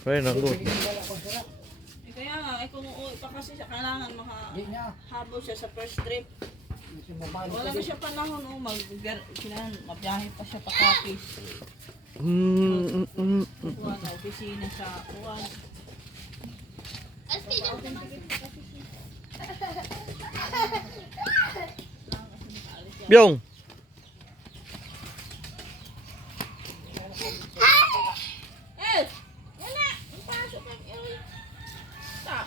Pang sarap. Eh, kaya nga, eh, kung uuwi pa kasi siya, kailangan makahabol siya sa first trip. Wala ka na siya panahon, oh, mag kailangan mabiyahe pa siya pa Capiz. Mm, mm, mm, mm. Kuha na opisina sa kuwan. Byong! Eh! Yan na! Ipasok ang eh. Stop!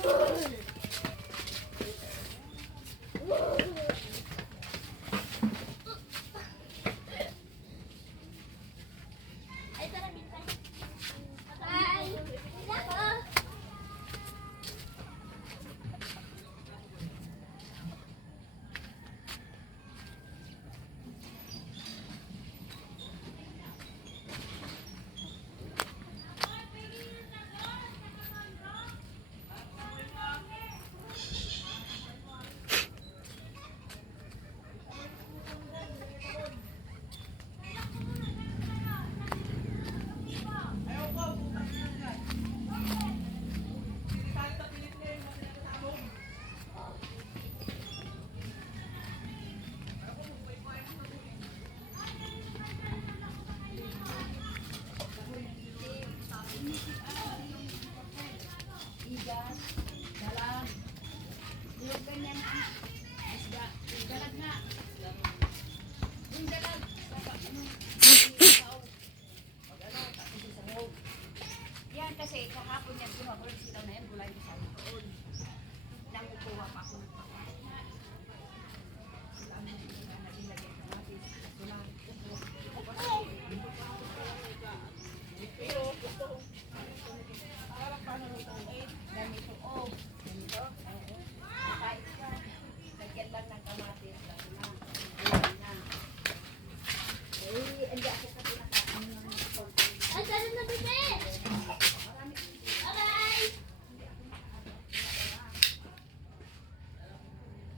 that.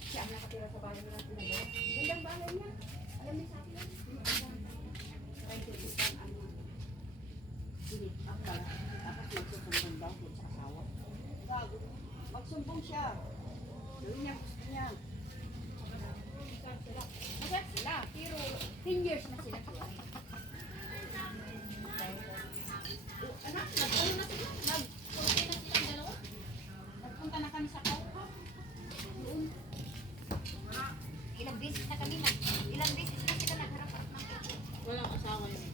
siya ang nakatira sa bahay nila. Gandang bahay niya. Alam niya sa akin yan. Kaya tulipan ang sinip ang pala. Tapos magsusumbong daw kung sa asawa. Bago. Magsumbong siya. Gawin niya gusto niya. Masarap sila. Pero 10 years na sila. Anak, nagpunta na sila. Nagpunta na silang dalawa. Nagpunta na kami Kaukaw. Doon. Ilang beses na kami na, ilang beses na sila nagharap-harap ng kanya. Walang asawa yun.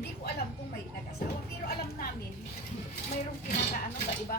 Hindi ko alam kung may nag-asawa, pero alam namin, mayroong pinakaano ba, iba?